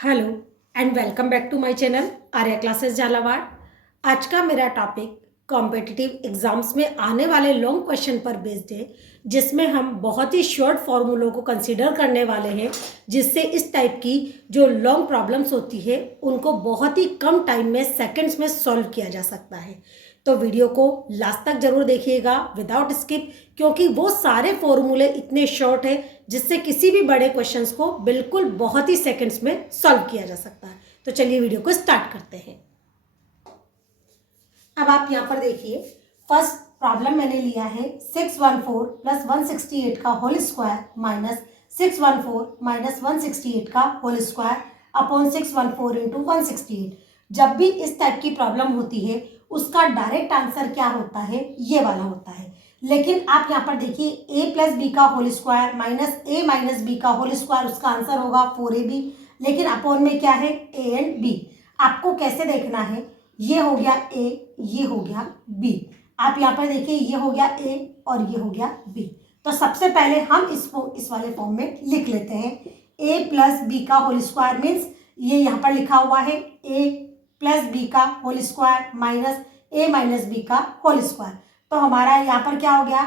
Hello and welcome back to my channel Arya classes Jhalawar. आज का मेरा टॉपिक कॉम्पिटिटिव एग्जाम्स में आने वाले लॉन्ग क्वेश्चन पर बेस्ड है, जिसमें हम बहुत ही शॉर्ट फॉर्मूलों को कंसीडर करने वाले हैं, जिससे इस टाइप की जो लॉन्ग प्रॉब्लम्स होती है उनको बहुत ही कम टाइम में सेकंड्स में सॉल्व किया जा सकता है। तो वीडियो को लास्ट तक जरूर देखिएगा विदाउट स्किप, क्योंकि वो सारे फॉर्मूले इतने शॉर्ट है जिससे किसी भी बड़े क्वेश्चंस को बिल्कुल बहुत ही सेकंड्स में सॉल्व किया जा सकता है। तो चलिए वीडियो को स्टार्ट करते हैं। अब आप यहाँ पर देखिए, फर्स्ट प्रॉब्लम मैंने लिया है 614 प्लस 168 का होल स्क्वायर माइनस 614 माइनस 168 का होल स्क्वायर अपॉन 614 इंटू 168। जब भी इस टाइप की प्रॉब्लम होती है उसका डायरेक्ट आंसर क्या होता है, ये वाला होता है। लेकिन आप यहाँ पर देखिए a प्लस बी का whole square minus a minus B का होल स्क्वायर, उसका आंसर होगा 4ab। लेकिन अपॉन में क्या है, a एंड b। आपको कैसे देखना है, ये हो गया a, ये हो गया b। आप यहाँ पर देखिए ये हो गया a और ये हो गया b। तो सबसे पहले हम इसको इस वाले फॉर्म में लिख लेते हैं। a प्लस बी का होल स्क्वायर मीन्स ये यहाँ पर लिखा हुआ है a प्लस बी का whole square minus a minus B का होल स्क्वायर। तो हमारा यहाँ पर क्या हो गया,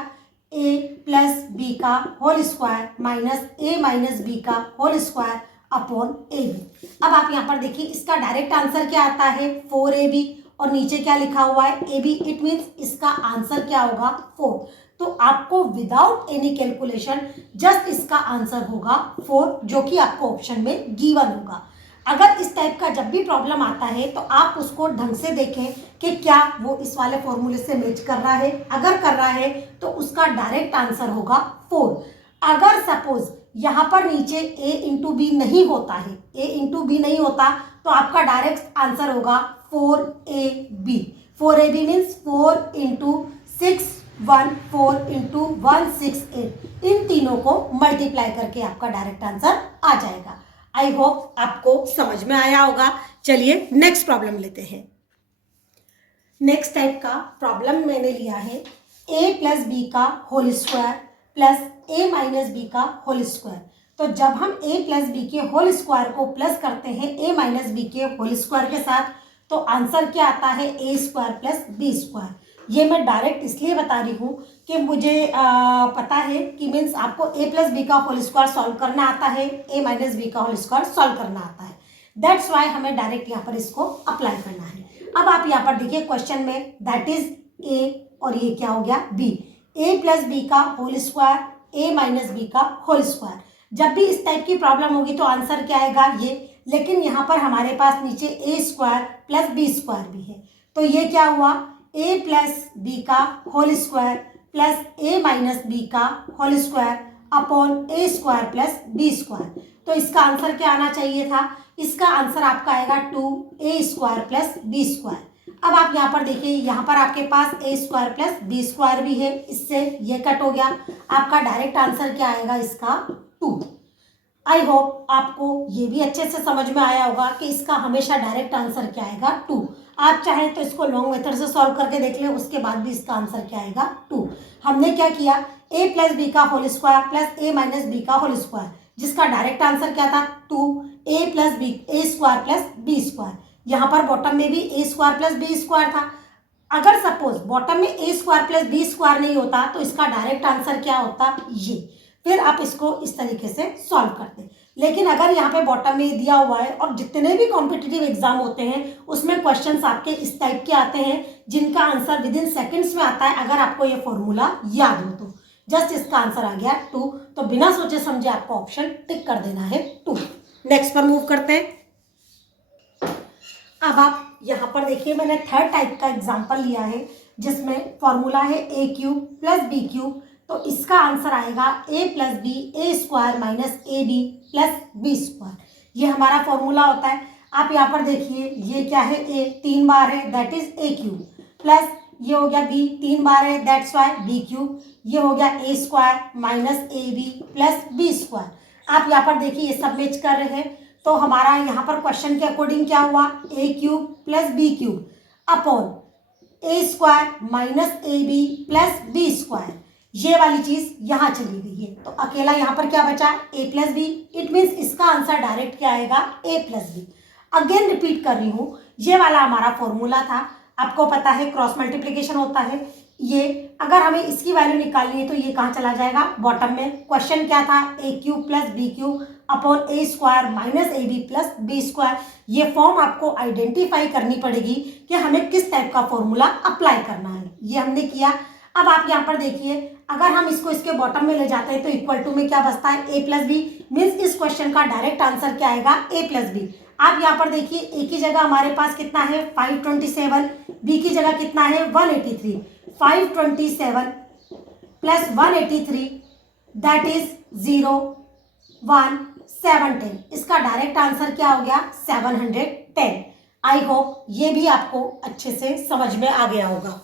a प्लस बी का whole square minus a minus B का होल स्क्वायर अपॉन ab। अब आप यहाँ पर देखिए इसका डायरेक्ट आंसर क्या आता है, 4ab, और नीचे क्या लिखा हुआ है, ab। इट मीन्स इसका आंसर क्या होगा, 4। तो आपको विदाउट एनी कैलकुलेशन जस्ट इसका आंसर होगा 4, जो कि आपको ऑप्शन में गिवन होगा। अगर इस टाइप का जब भी प्रॉब्लम आता है तो आप उसको ढंग से देखें कि क्या वो इस वाले फॉर्मूले से मैच कर रहा है। अगर कर रहा है तो उसका डायरेक्ट आंसर होगा 4। अगर सपोज यहाँ पर नीचे a इंटू बी नहीं होता है, a इंटू बी नहीं होता, तो आपका डायरेक्ट आंसर होगा 4ab। 4ab means 4 into 614 into 168। इन तीनों को मल्टीप्लाई करके आपका डायरेक्ट आंसर आ जाएगा। आई होप आपको समझ में आया होगा। चलिए नेक्स्ट प्रॉब्लम लेते हैं। नेक्स्ट टाइप का प्रॉब्लम मैंने लिया है a प्लस बी का whole square plus a minus B का होल स्क्वायर। तो जब हम a प्लस बी के होल स्क्वायर को प्लस करते हैं a माइनस बी के होल स्क्वायर के साथ, तो आंसर क्या आता है, a square plus B square. ये मैं डायरेक्ट इसलिए बता रही हूँ कि मुझे पता है कि मीन्स आपको a प्लस बी का होल स्क्वायर सॉल्व करना आता है, a माइनस बी का होल स्क्वायर सॉल्व करना आता है। दैट्स वाई हमें डायरेक्ट यहाँ पर इसको अप्लाई करना है। अब आप यहाँ पर देखिए क्वेश्चन में, दैट इज a और ये क्या हो गया b। a प्लस बी का whole square, a minus B का होल स्क्वायर। जब भी इस टाइप की प्रॉब्लम होगी तो आंसर क्या आएगा, ये। लेकिन यहाँ पर हमारे पास नीचे a square plus B square भी है, तो ये क्या हुआ, a प्लस बी का whole square plus a minus B का whole square upon a square plus B square. तो इसका आंसर क्या आना चाहिए था, इसका आंसर आपका आएगा 2a square plus B square. अब आप यहाँ पर देखिए, यहाँ पर आपके पास a square plus B square भी है, इससे ये कट हो गया। आपका डायरेक्ट आंसर क्या आएगा, इसका 2। आई होप आपको ये भी अच्छे से समझ में आया होगा कि इसका हमेशा डायरेक्ट आंसर क्या आएगा, 2। आप चाहें तो इसको लॉन्ग मेथड से सॉल्व करके देख लें, उसके बाद भी इसका आंसर क्या आएगा, 2। हमने क्या किया, a प्लस बी का whole square plus a minus B का होल स्क्वायर, जिसका डायरेक्ट आंसर क्या था, 2a plus b, a square plus B square. यहाँ पर बॉटम में भी a square plus B square था। अगर सपोज बॉटम में a square plus B square नहीं होता तो इसका डायरेक्ट आंसर क्या होता, ये। फिर आप इसको इस तरीके से सॉल्व करते। लेकिन अगर यहाँ पे बॉटम में दिया हुआ है, और जितने भी कॉम्पिटिटिव एग्जाम होते हैं उसमें क्वेश्चंस आपके इस टाइप के आते हैं जिनका आंसर विद इन सेकेंड्स में आता है, अगर आपको ये फॉर्मूला याद हो तो। जस्ट इसका आंसर आ गया 2, तो बिना सोचे समझे आपको ऑप्शन टिक कर देना है 2। नेक्स्ट पर मूव करते हैं। अब आप यहाँ पर देखिए, मैंने थर्ड टाइप का एग्जाम्पल लिया है जिसमें फॉर्मूला है a cube plus B cube. तो इसका आंसर आएगा a plus b, A square minus A B plus B square. ये हमारा फॉर्मूला होता है। आप यहाँ पर देखिए, ये क्या है, a 3 बार है, that is a cube, plus ये हो गया b 3 बार है, दैट्स वाई b क्यूब। ये हो गया a square minus A B plus B square. आप यहाँ पर देखिए ये सब मैच कर रहे हैं, तो हमारा यहाँ पर क्वेश्चन के अकॉर्डिंग क्या हुआ, a cube plus B cube upon a square minus A B plus B square. ये वाली चीज यहाँ चली गई है, तो अकेला यहाँ पर क्या बचा, a plus B. It means इसका आंसर डायरेक्ट क्या आएगा, a plus B. Again repeat कर रही हूँ, ये वाला हमारा फॉर्मूला था, आपको पता है क्रॉस मल्टीप्लीकेशन होता है। ये अगर हमें इसकी वैल्यू निकालनी है तो ये कहाँ चला जाएगा, बॉटम में। क्वेश्चन क्या था, A cube plus B cube upon A square minus A B plus B square. ये फॉर्म आपको आइडेंटिफाई करनी पड़ेगी कि हमें किस टाइप का फॉर्मूला अप्लाई करना है, ये हमने किया। अब आप यहाँ पर देखिए, अगर हम इसको इसके बॉटम में ले जाते हैं तो इक्वल टू में क्या बचता है, ए प्लस बी। मीन्स इस क्वेश्चन का डायरेक्ट आंसर क्या आएगा, ए प्लस बी। आप यहाँ पर देखिए, ए की जगह हमारे पास कितना है 527, बी की जगह कितना है 183। 527 प्लस 183 दैट इज 0 1 710। इसका डायरेक्ट आंसर क्या हो गया, 710। आई होप ये भी आपको अच्छे से समझ में आ गया होगा।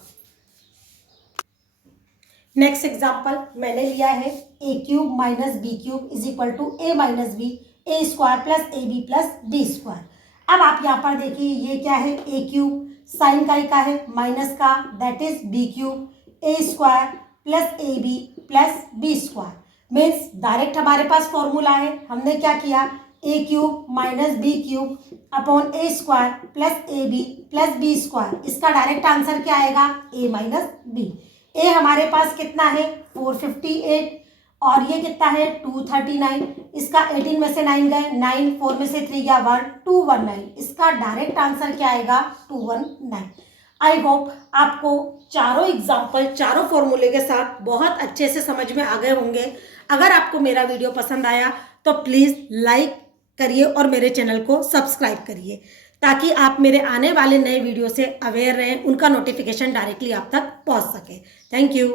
नेक्स्ट एग्जाम्पल मैंने लिया है, A cube minus B cube is equal to A minus B A square plus A B plus B square. अब आप यहाँ पर देखिए, ये क्या है, ए क्यूब साइन का है माइनस का, that is B cube A square plus A B plus B square. Means direct हमारे पास फॉर्मूला है, हमने क्या किया, A cube minus B cube upon A square plus A B plus B square. इसका डायरेक्ट आंसर क्या आएगा, ए minus B. ए हमारे पास कितना है 458 और ये कितना है 239। इसका 18 में से 9 गए, 9 4 में से 3 गया 1, 219। इसका डायरेक्ट आंसर क्या आएगा, 219। आई होप आपको चारों एग्जाम्पल चारों फॉर्मूले के साथ बहुत अच्छे से समझ में आ गए होंगे। अगर आपको मेरा वीडियो पसंद आया तो प्लीज़ लाइक करिए और मेरे चैनल को सब्सक्राइब करिए, ताकि आप मेरे आने वाले नए वीडियो से अवेयर रहें, उनका नोटिफिकेशन डायरेक्टली आप तक पहुंच सके। Thank you.